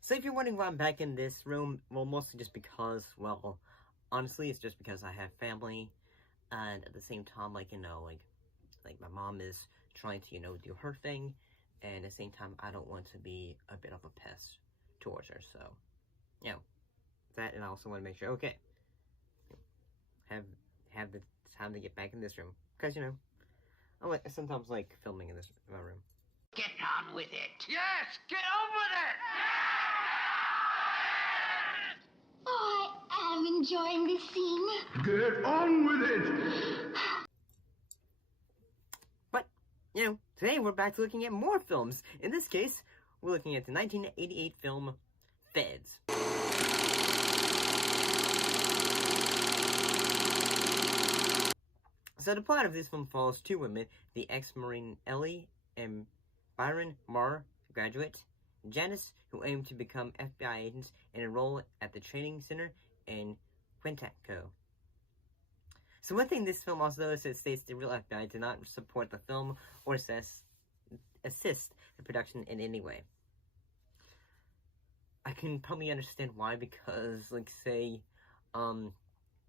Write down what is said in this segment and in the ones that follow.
So if you're wondering why I'm back in this room, well, mostly just because, well, honestly, it's just because I have family, and at the same time, like, like my mom is trying to, do her thing, and at the same time, I don't want to be a bit of a pest towards her, so, that, and I also want to make sure, okay, have the time to get back in this room, because, I sometimes like filming in this room. Get on with it. Yes, get on with it. Oh, I am enjoying this scene. Get on with it. But, today we're back to looking at more films. In this case, we're looking at the 1988 film, Feds. So the plot of this film follows two women, the ex-Marine Ellie and Byron Marr, graduate, Janice, who aim to become FBI agents and enroll at the training center in Quantico. So one thing this film also does is it states the real FBI did not support the film or assist the production in any way. I can probably understand why, because,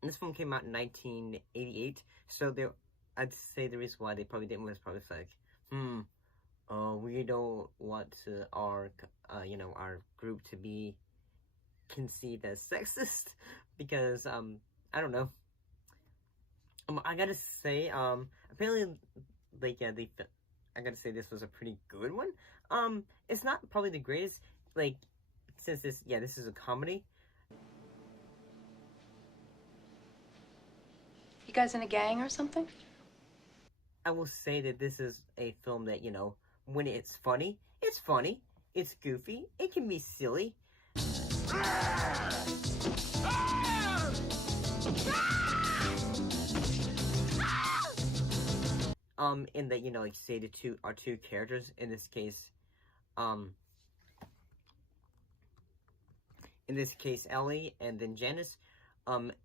this film came out in 1988, so I'd say the reason why they probably didn't was probably we don't want our group to be conceived as sexist, because, I don't know. I gotta say, apparently, I gotta say this was a pretty good one. It's not probably the greatest, since this is a comedy. You guys in a gang or something? I will say that this is a film that, when it's funny, it's goofy, it can be silly. In that, say our two characters, in this case, Ellie and then Janice,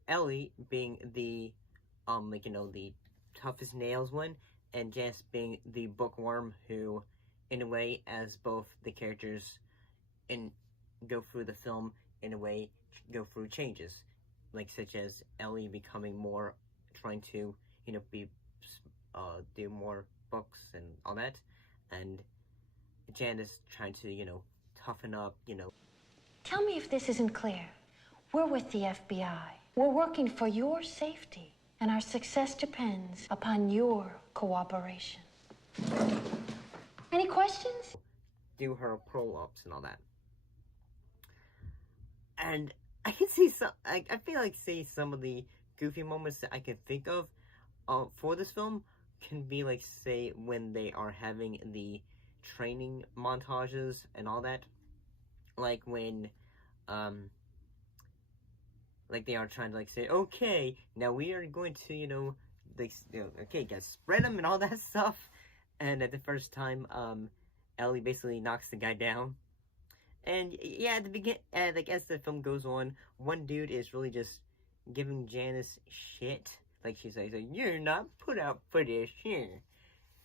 Ellie being the, the toughest nails one, and Janice being the bookworm who, in a way, as both the characters go through the film, in a way, go through changes, such as Ellie becoming more, trying to, do more books and all that, and Janice trying to, toughen up, Tell me if this isn't clear. We're with the FBI. We're working for your safety, and our success depends upon your cooperation. Any questions? Do her pull-ups and all that. And I can see I feel like some of the goofy moments that I can think of for this film can be say when they are having the training montages and all that, when they are trying to say, okay, now we are going to okay guys, spread them and all that stuff, and at the first time Ellie basically knocks the guy down, and at the beginning, as the film goes on, one dude is really just giving Janice shit. She's like, you're not put out for this here.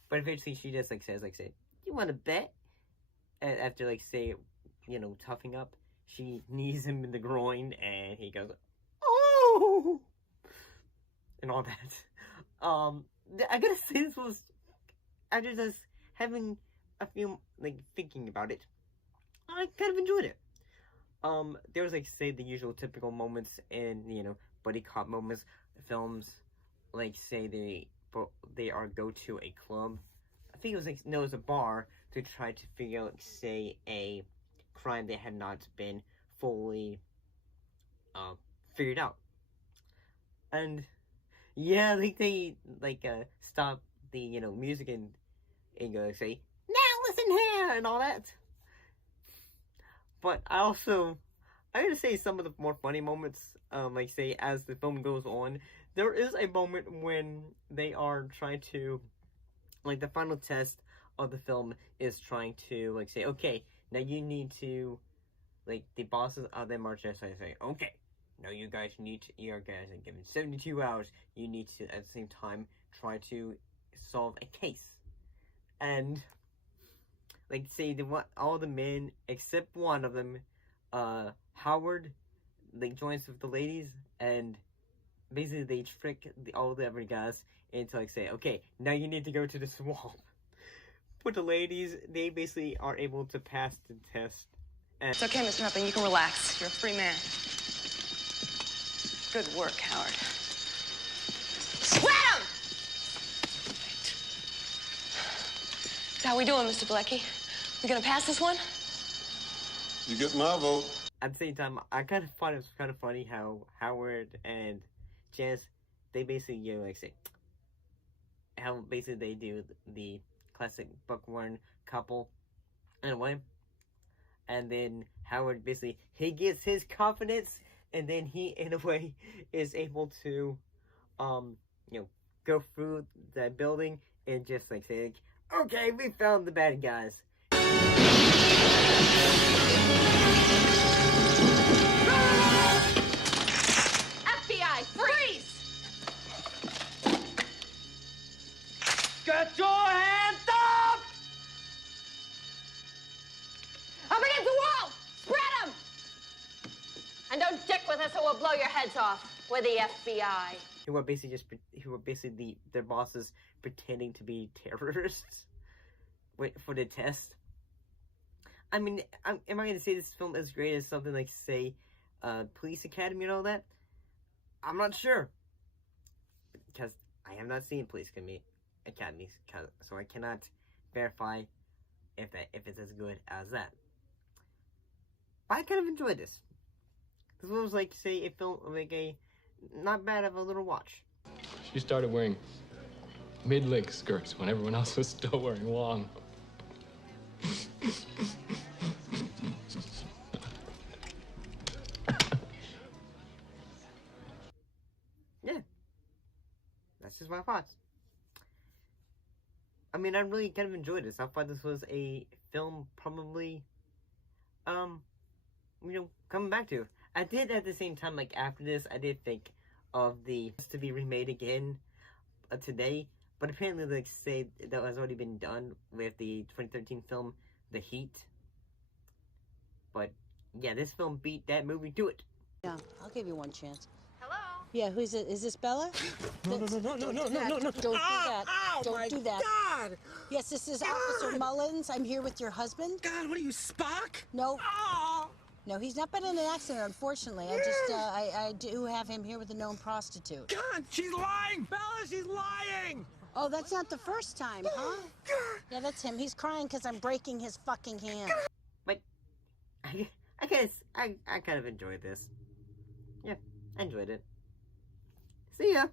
But eventually she just says, you want to bet? And after toughing up, she knees him in the groin, and he goes, oh, and all that. I gotta say, this was, after just having a few, thinking about it, I kind of enjoyed it. There was the usual typical moments in, buddy cop moments, films, say they go to a club. I think it was a bar, to try to figure out, say, a crime that had not been fully figured out. And they stop the music and go say, now listen here, and all that. But I gotta say, some of the more funny moments, say, as the film goes on, there is a moment when they are trying to, the final test of the film is trying to, say, okay, now you need to, the bosses of them are just say, okay, now you guys are given 72 hours, you need to, at the same time, try to solve a case. and like say all the men except one of them, Howard, like joins with the ladies, and basically they trick all the other guys into like say, okay, now you need to go to the swamp. But the ladies, they basically are able to pass the test. And It's okay, Mr. Hupping. You can relax. You're a free man. Good work, Howard. Sweat 'em! Right. So how we doing, Mr. Blecky? We gonna pass this one? You get my vote. at the same time, I kind of thought it was kind of funny how Howard and Janice, they basically, you know, like say, how basically they do the classic bookworm couple in a way. And then Howard basically, he gets his confidence, and then he, in a way, is able to, you know, go through the building and just like say, like, okay, we found the bad guys. FBI, freeze! Get your hands up! Up against the wall! Spread them! And don't dick with us or we'll blow your heads off. We're the FBI. Who are basically their bosses pretending to be terrorists for the test. I mean, am I going to say this film is great as something like, say, Police Academy and all that? I'm not sure. Because I have not seen Police Academies, so I cannot verify if it's as good as that. But I kind of enjoyed this. This was like, say, a film, like a, not bad of a little watch. She started wearing mid-length skirts when everyone else was still wearing long. Yeah. That's just my thoughts. I mean, I really kind of enjoyed this. I thought this was a film probably, you know, coming back to. I did at the same time, like, after this, I did think of the to be remade again today, but apparently, like, say, that has already been done with the 2013 film, The Heat. But, yeah, this film beat that movie to it. Yeah, I'll give you one chance. Hello? Yeah, who's it? Is this Bella? No. Don't do that. Ow, Don't my do that. God! Yes, this is Officer Mullins. I'm here with your husband. God, what are you, Spock? No, Oh! no, he's not been in an accident, unfortunately. I just, I do have him here with a known prostitute. God, she's lying! Bella, she's lying! Oh, that's not the first time, huh? Yeah, that's him. He's crying because I'm breaking his fucking hand. But, I guess, I kind of enjoyed this. Yeah, I enjoyed it. See ya!